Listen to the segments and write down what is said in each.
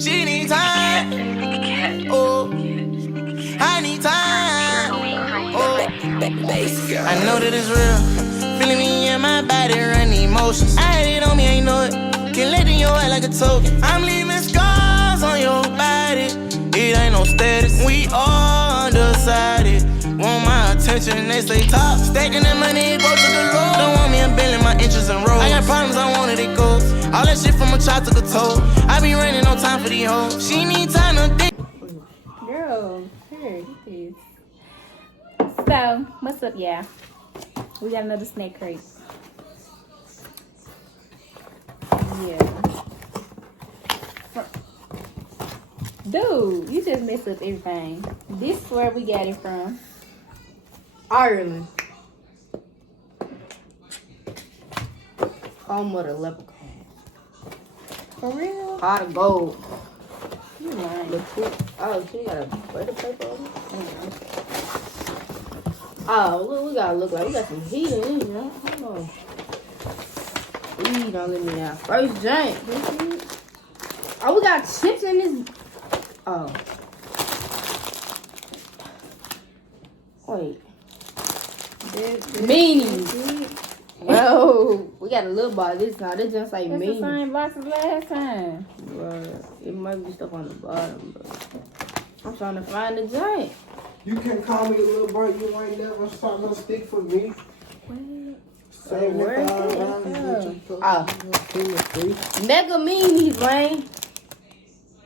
She need time. Oh, I need time. Oh, I know that it's real. Feeling me in my body, run emotions. I had it on me, ain't know it. Can let in your head like a token. I'm leaving scars on your body. It ain't no status. We all undecided. Want my attention, they stay top. Stacking that money, it go to the Lord. Don't want me unbending my interests and roles. I got problems, I wanted it go. All that shit from a child took a toll. I be running, no time for these hoes. She need time to think. Girl, here, get this. So, what's up, y'all? We got another snack crate. Yeah. Dude, you just messed up everything. This is where we got it from. Ireland. Home of the leprechaun. For real? Pot of gold. You lying. Oh, she got a butter paper on it? Oh, look, we gotta look like we got some heat in here, you know? Hold on. Please don't let me down. First drink. Oh, we got chips in this. Oh. Wait. Meanies. No, we got a little bar this time. This just like That's meanies. the same box as last time. Bruh, it might be stuff on the bottom, bro. I'm trying to find the joint. You can call me a little boy. You ain't never saw no stick for me. Save the where is $5. Oh. Mega meanies, man.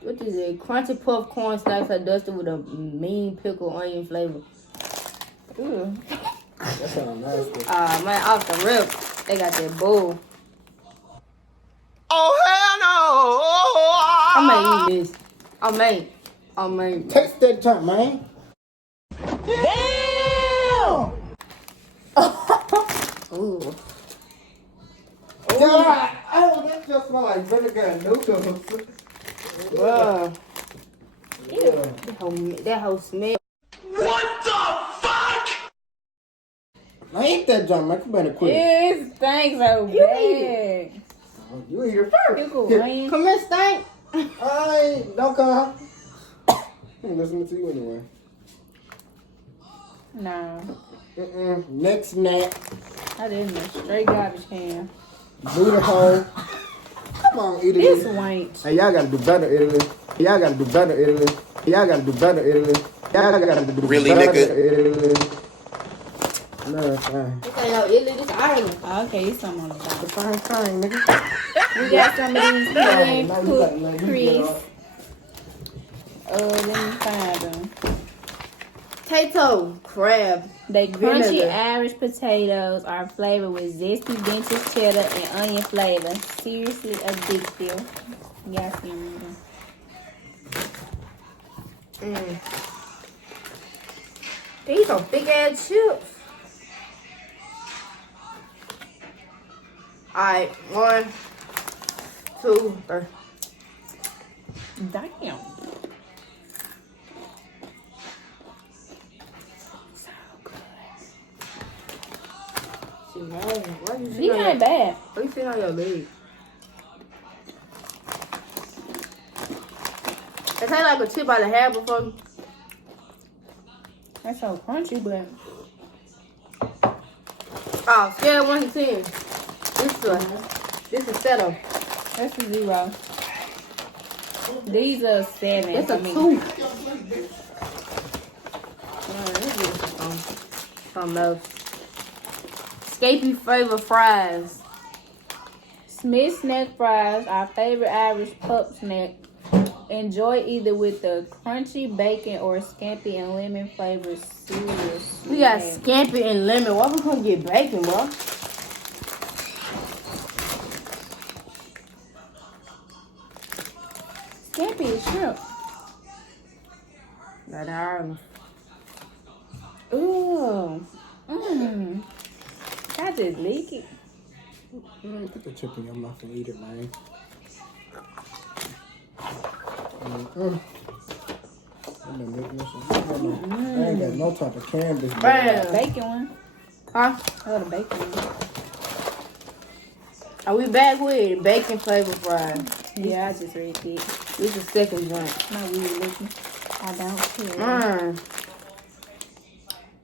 What is it? Crunchy puff corn snacks are dusted with a mean pickle onion flavor. Ooh. That sounds nasty. Man, off the rip. They got that bull. Oh, hell no. I may eat this. I may. Taste that junk, man. Damn. Ooh. God, oh, that just smell like vinegar and noodles. Bruh. Yeah. That whole smell. What the fuck? I ain't that junk, man. Come here quick. It stinks so You bad. eat it. You eat it first. Pickle Here. onion. Come here, Stank. Don't come. I'm listening to you anyway. No. Next snack. I didn't know. Straight garbage can. Booty hole. Come on, Italy. This ain't. Hey, y'all gotta do better, Italy. Y'all gotta do better, Italy. Y'all gotta do better, Italy. Y'all gotta do Really, better, nigga? Italy. No, fine. This ain't no Italy, this Ireland. Oh, okay, it's something on the The bottom. fine thing, nigga. We got some of these Korean Now you cooked got- crisps. Let me find them. Potato, crab. They crunchy Vinegar. Irish potatoes are flavored with zesty vintage cheddar and onion flavor. Seriously addictive. Y'all see them. These are big ass chips. Alright, 1, 2, 3. Damn. Why you These sitting on ain't bad. Why you sitting on your leg? It tastes like a chip I done had before. That's so crunchy, but Oh, scale of 1 to 10. This is settle. that's a 0. These are 7. It's a for me. 2. This is something else. Escapee flavor fries. Smith snack fries, our favorite Irish pup snack. Enjoy either with the crunchy bacon or scampi and lemon flavor cereal. We got scampi and lemon. Why we gonna get bacon, bro? Scampi is shrimp. Not Ireland. Ooh. Mmm. I just leak it. Put the chip in your mouth and eat it, man. I ain't got no type of canvas. Bam. Bacon one. Huh? Oh, the bacon one. Are we back with bacon flavor fries? Yeah, I just read it. This is the second joint. My weird looking. I don't care.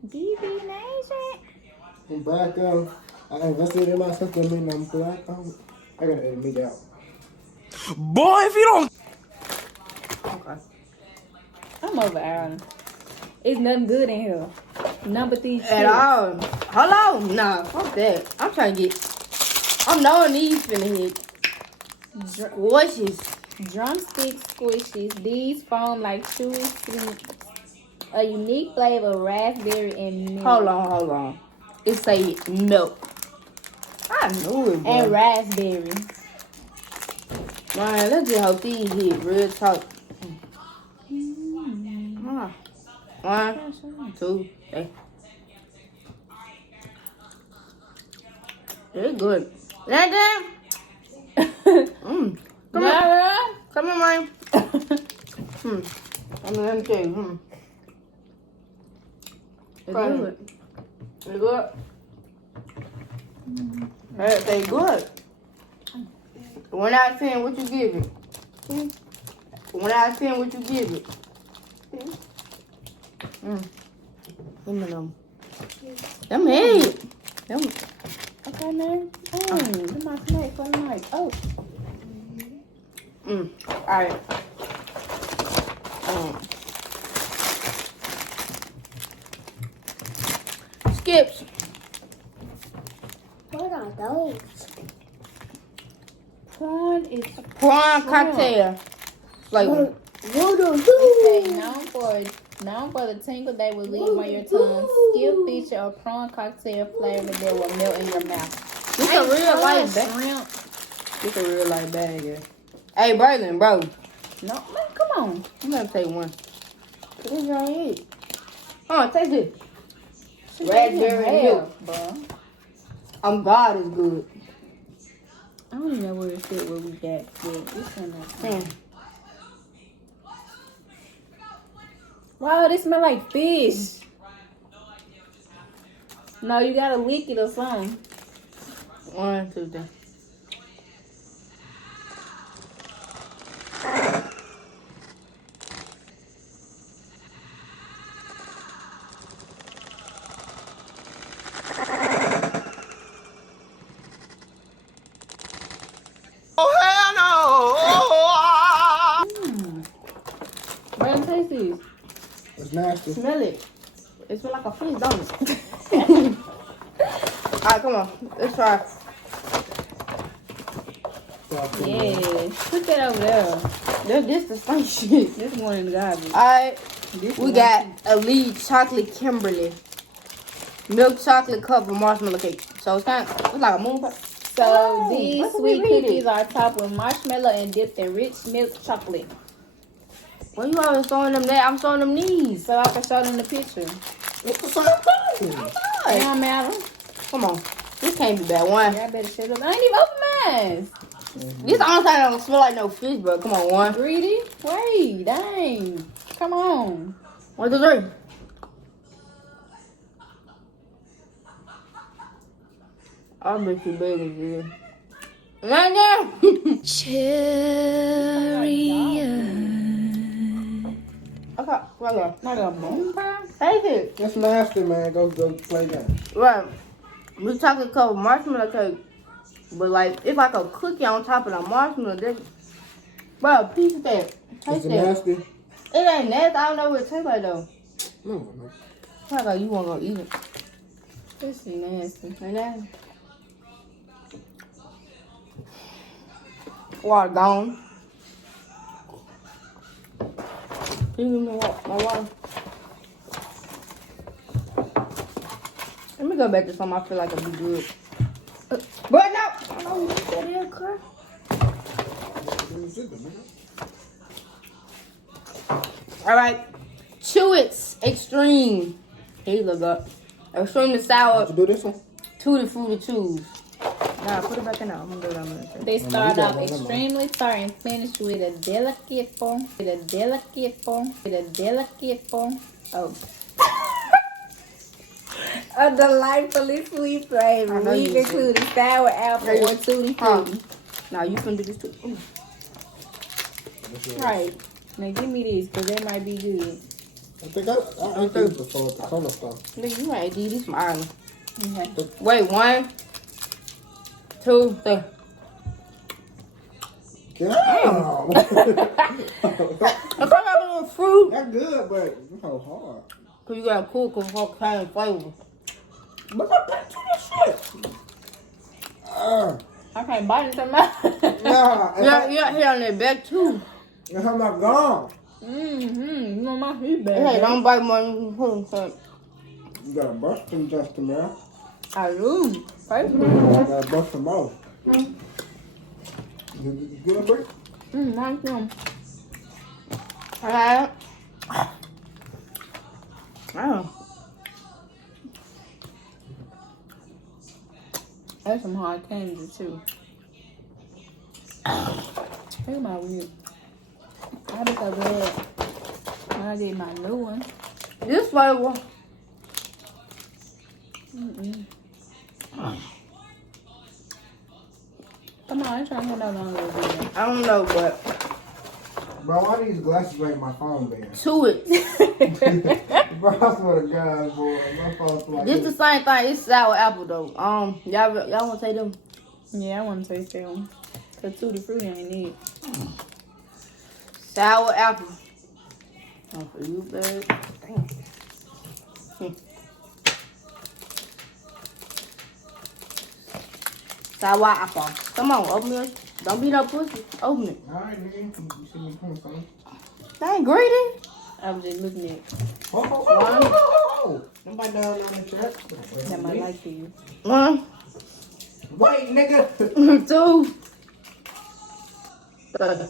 DB Nation. I'm back on. I invested in my supplement. I'm back on. I gotta edit me out. Boy, if you don't. Okay. I'm over Ireland. It's nothing good in here. None but these At chips. all. Hello? Nah, fuck that. I'm trying to get. I'm knowing these finna hit. Squishes. Drumstick squishies. These foam like chewy sweets. A unique flavor of raspberry and milk. Hold on. It say milk. I knew it, bro. And raspberry. Man, let's just hope these hit real talk. One, two, three. They're good. Come on. Come on, man. Let me tell you. It's good. It's good. They good. 1 out of 10, what you give it? 1 out of 10, what you give it? Give me them. Them hit. Them. Okay, man. Come on, snack for the night. Oh. Alright. Skips. What are those? Prawn is Prawn cocktail. Flavor. okay, known for the tingle they will leave on your tongue. Skip feature a prawn cocktail flavor that will melt in your mouth. This a real life bag. Shrimp. This a real life bag, yeah. Hey, Braylon, bro. No, man, come on. I'm gonna take one. What is y'all eat? Take this. Raspberry milk. Bro. God is good. I don't even know where it's at, where we got. But it's in there. Wow, this smell like fish. No, you gotta lick it or something. 1, 2, 3. Brandon, taste these. It's nasty. Smell it. It smells like a fish, don't it? Alright, come on. Let's try. Yeah. Put that over there. This the same shit. This one in the garbage. Alright. This We one. got Elite Chocolate Kimberly. Milk chocolate covered marshmallow cake. So it's like a moon pie. So these what did we sweet read cookies it? are topped with marshmallow and dipped in rich milk chocolate. Why you always showing them that? I'm showing them these. So I can show them the picture. It's the same thing. It don't matter. Come on. This can't be bad. One. Y'all better shut up. I ain't even open mine. This honestly don't smell like no fish, but come on. 1, Greedy? Wait, dang. Come on. 1, 2, 3. I'll bet you big as you. Okay, right there. Not a moon pie? Take it. That's nasty, man. Go play that. Right. We chocolate covered marshmallow cake. But like, it's like a cookie on top of the marshmallow. Bro, a piece of that. Taste Is it that. nasty? It ain't nasty. I don't know what it tastes like though. No, man. It's like you want to go eat it. This is nasty. Ain't nasty. Water gone. Can you give me my water? Let me go back to something I feel like it'll be good. But no! I don't need that here, cuz. Alright. Chew-Its Extreme. Here you look up. Extremely sour. Did you do this one? Tutti Frutti Chews. Nah, put it back in there. I'm gonna do it on the They start off extremely tart and finish with a delicate form. Oh. A delightfully sweet flavor. I know We've you included sour apple or tutti frutti. Now you can do this too. Ooh. That's yours. Right. Now give me this, because that might be good. I think I ate this before at the corner store. Nigga, you ain't eat this from Ireland. Okay. Wait, 1, 2, 3. Damn. I thought I was fruit. That's good, but it's so hard. Cause you gotta cook with all kind of flavor. But I can't do this shit. I can't bite it somebody. Nah, Yeah, here on that back too. if I'm not gone, You know my feet Hey, bad. don't bite more than you put in. you gotta bust them just a minute. I lose. First You gotta bust them off. You good, bro? nice one. Alright. Oh. That's some hard candy too. Look at my weird. I'll be so glad when I get my new one. This flavor. Come on, I ain't trying to get no longer video. I don't know, but Bro, why these glasses make my phone bend? to it. Bro, I swear to God, boy, my phone's like This the same thing. It's sour apple though. Y'all wanna say them? Yeah, I want to taste them. Cause Tutti Frutti ain't it. Sour apple. Oh, for you, babe. Damn. Sour apple. Come on, open it. Don't be no pussy. Open it. Alright, nigga. You see me putting something? That ain't greedy. I was just looking at Oh. Nobody down on the chat. that my life for you. 1, Wait, nigga. 2, 3.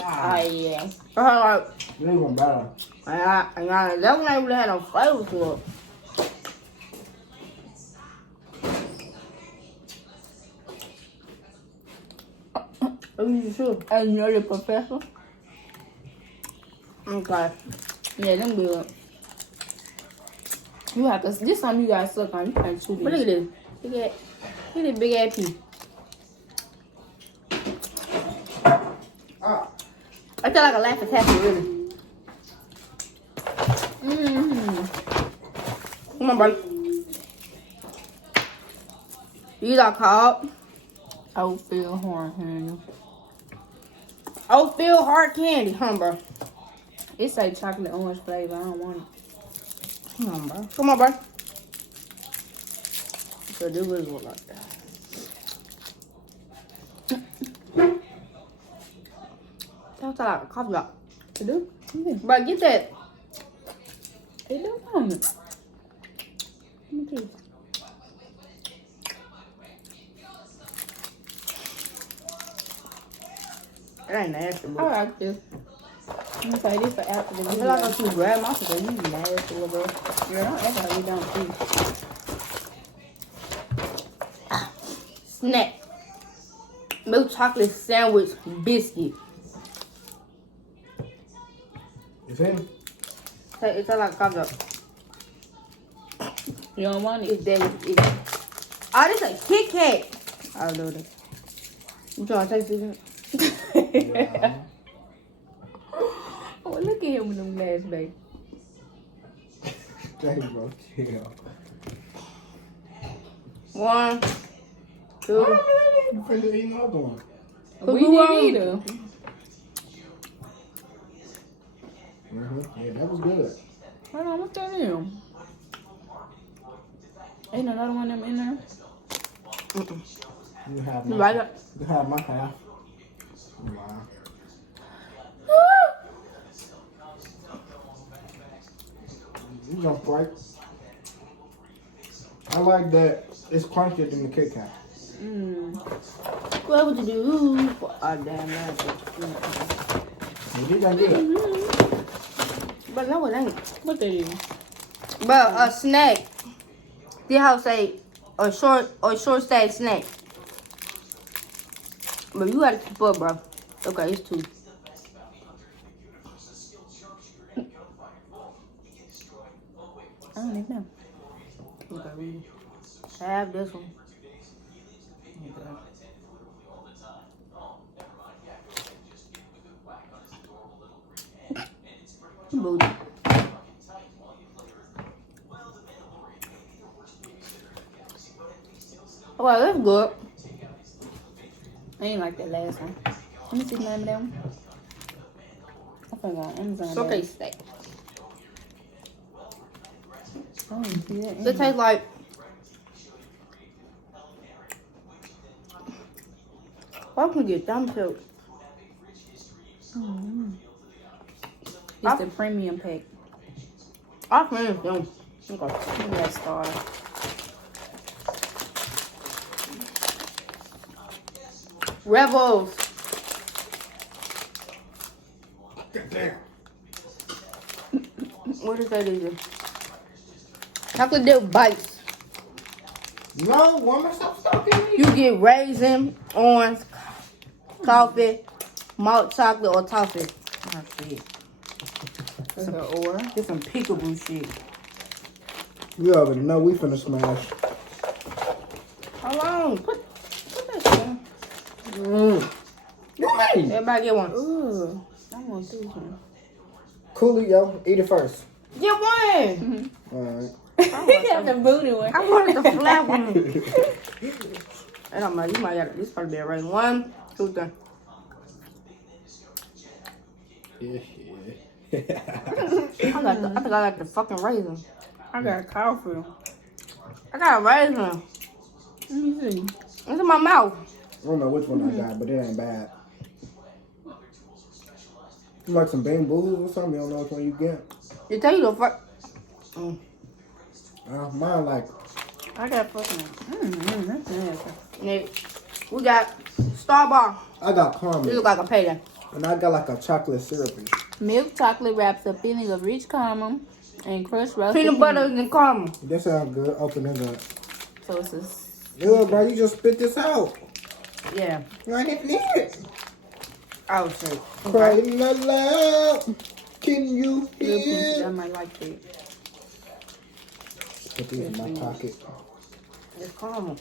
Ah, yeah. Alright. This one better. That one ain't really had no flavor to it. Are you sure? And you're the professor? Okay. Yeah, them good. You have to, this something you gotta suck on. You can't chew But look at this. this. Look at this big ass piece. Ah. I feel like a Laffy Taffy, really. Come on, bro. These are called Oatfield horn candy. Oatfield hard candy, huh, bro? It say chocolate orange flavor. I don't want it. Come on, bro. Come on, bro. So this was look like that. That's like a coffee block. To do? Yeah. Bro, get that. It do want it. Let me see. That ain't nasty, I bro. like this. I'm gonna say this for after the I video. feel like I'm too grab my sister. You nasty, little bro. Girl, don't act like we don't see. Snack. Milk chocolate sandwich biscuit. You see me? It's like a coffee block. You don't want it? It's dead. Oh, this a Kit Kat. I don't know this. You trying to taste it? Yeah. Oh, look at him with them glasses, baby. There you go. Chill. 1, 2. You finna eat another one. We didn't either. Yeah, that was good. Hold on, what's that in? Ain't another one of them in there? You have You my, like it? you have my half. Wow. You gonna break. I like that. It's crunchier than the Kit Kat. What would you do? Oh, damn, man. You got good. But no, it ain't. What that is? But a snack. The house say a short stack snack. But you gotta keep up, bro. Okay, it's 2. I don't even know. Okay, have this one. Okay. booty. Well, that's good. I ain't like that last one. Let me see the name of that one. I think on Amazon. Okay, steak. I don't see that. It tastes like I can get dumb too. It's the premium pack. I finished them. Look at that star. Rebels. Damn. What is that either? Chocolate dip bites. No, woman, stop stalking me. You get raisin, orange, coffee, malt chocolate, or toffee. Oh shit. Or This some peekaboo shit. You already know we finna smash. Hold on. Put that shit on. You mean? Everybody get one. ooh, I want this one. Coolio, eat it first. Get one. Alright. He got the booty one. I wanted the flat one. I don't know. You might got this probably be a raisin. 1, 2, 3. I think I got the fucking raisin. I got coffee. I got a raisin. Let me see. It's in my mouth. I don't know which one I got, but it ain't bad. You like some Bang Boos or something? You don't know which one you get? You tell you the fuck. Mine like, I got fucking. That's nasty. Next, we got Starbucks. I got This caramel. look like a payday. And I got like a chocolate syrupy. Milk chocolate wraps a feeling of rich caramel and crushed roasted Peanut butter and caramel. That sounds good. Open it up. So it's a Yeah, bro, you just spit this out. Yeah. You ain't even need it. Oh shit. Crying aloud. Can you good piece. I hear? might like that. Put these in my pocket. It's caramel.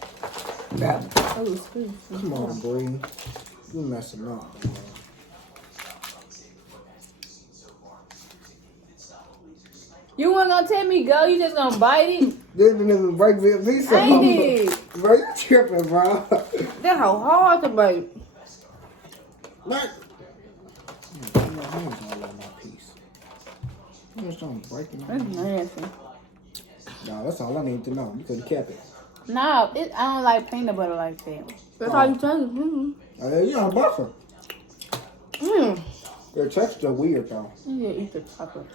Oh, it's good. Come on, Bree. You messing up, boy. You weren't gonna tell me go. You just gonna bite it. This nigga break the pizza. Ain't it? Bro, you tripping, bro. That's how hard to bite. Like, my hands all over my piece. You just don't break it. That's nasty. No, that's all I need to know. You could have kept it. No, I don't like peanut butter like that. That's how you tell it. You on buffer. Your texture weird, though. You gotta eat the chocolate.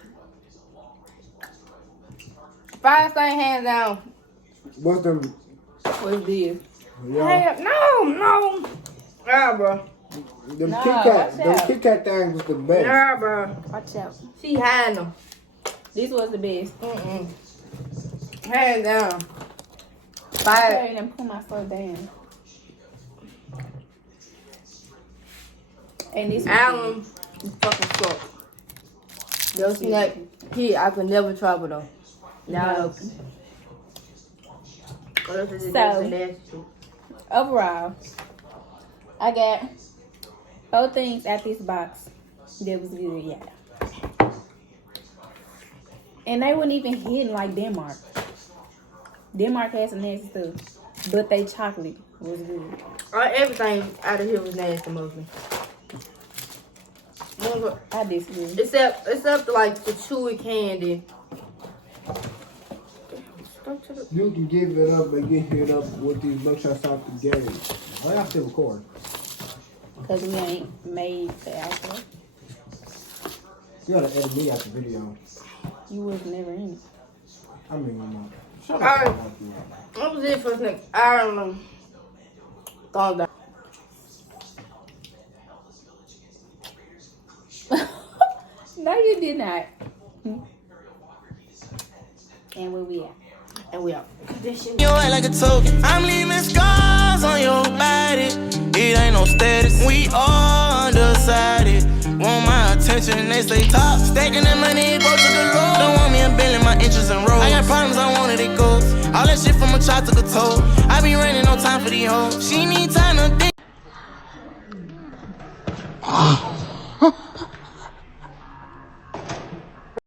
5 thing hands down. What's them? What's this? Yeah. Hey, no. Ah, bro. Them Nah, Kit Kat. watch Them out. Kit Kat things was the best. Nah, bro. Watch out. She hiding them. This was the best. Hands down. I 5. carried and put my foot down. And this Allen fucking suck. Those snack here, I could never travel though. No. overall, I got 4 things out this box that was good, yeah. And they weren't even hidden like Denmark. Denmark has some nasty stuff, but they chocolate was good. Everything out of here was nasty mostly. I disagree. Except like the chewy candy. You can give it up and get hit up with these buckshots out the game. Why y'all still record? Because we ain't made the outro. You gotta edit me out the video. You was never in it. I mean, shut Alright. up. What was it for snack? I don't know. Calm down. No, you did not. And where we at? And we out. You act like a token. I'm leaving scars on your body. It ain't no status. We all undecided. Want my attention, they stay top. Stacking that money, go to the road. Don't want me unbailing my interest in roads. I got problems, I wanted it go. All that shit from a child took a toll. I be running, no time for these hoes. She need time